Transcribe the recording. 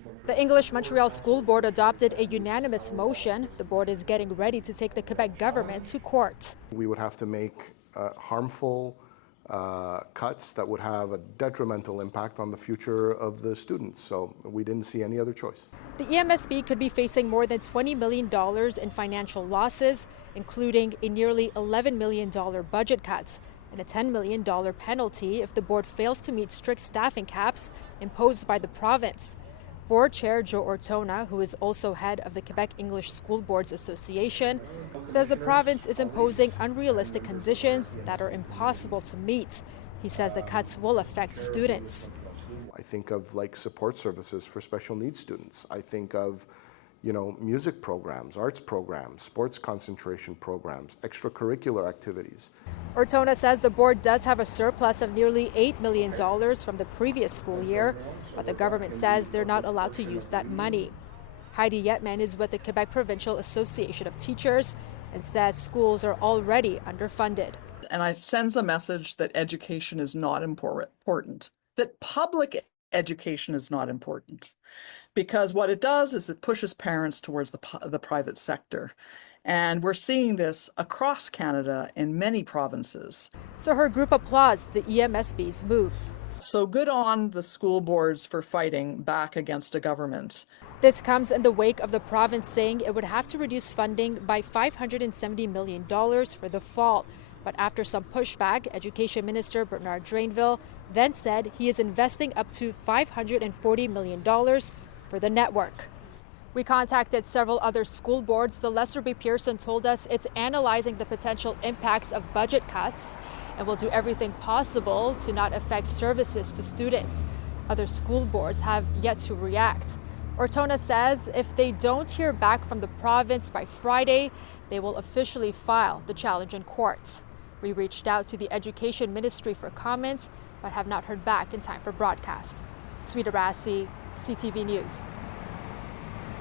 The English Montreal School Board adopted a unanimous motion. The board is getting ready to take the Quebec government to court. We would have to make harmful cuts that would have a detrimental impact on the future of the students. So we didn't see any other choice. The EMSB could be facing more than $20 million in financial losses, including a nearly $11 million budget cuts and a $10 million penalty if the board fails to meet strict staffing caps imposed by the province. Board Chair Joe Ortona, who is also head of the Quebec English School Boards Association, says the province is imposing unrealistic conditions that are impossible to meet. He says the cuts will affect students. I think of like support services for special needs students. I think of, music programs, arts programs, sports concentration programs, extracurricular activities. Ortona says the board does have a surplus of nearly $8 million from the previous school year, but the government says they're not allowed to use that money. Heidi Yetman is with the Quebec Provincial Association of Teachers and says schools are already underfunded. And I sends a message that education is not important, that public education is not important, because what it does is it pushes parents towards the private sector. And we're seeing this across Canada in many provinces. So her group applauds the EMSB's move. So good on the school boards for fighting back against a government. This comes in the wake of the province saying it would have to reduce funding by $570 million for the fall. But after some pushback, Education Minister Bernard Drainville then said he is investing up to $540 million for the network. We contacted several other school boards. The Lesser B. Pearson told us it's analyzing the potential impacts of budget cuts and will do everything possible to not affect services to students. Other school boards have yet to react. Ortona says if they don't hear back from the province by Friday, they will officially file the challenge in court. We reached out to the Education Ministry for comment, but have not heard back in time for broadcast. Sweeta Rassi, CTV News.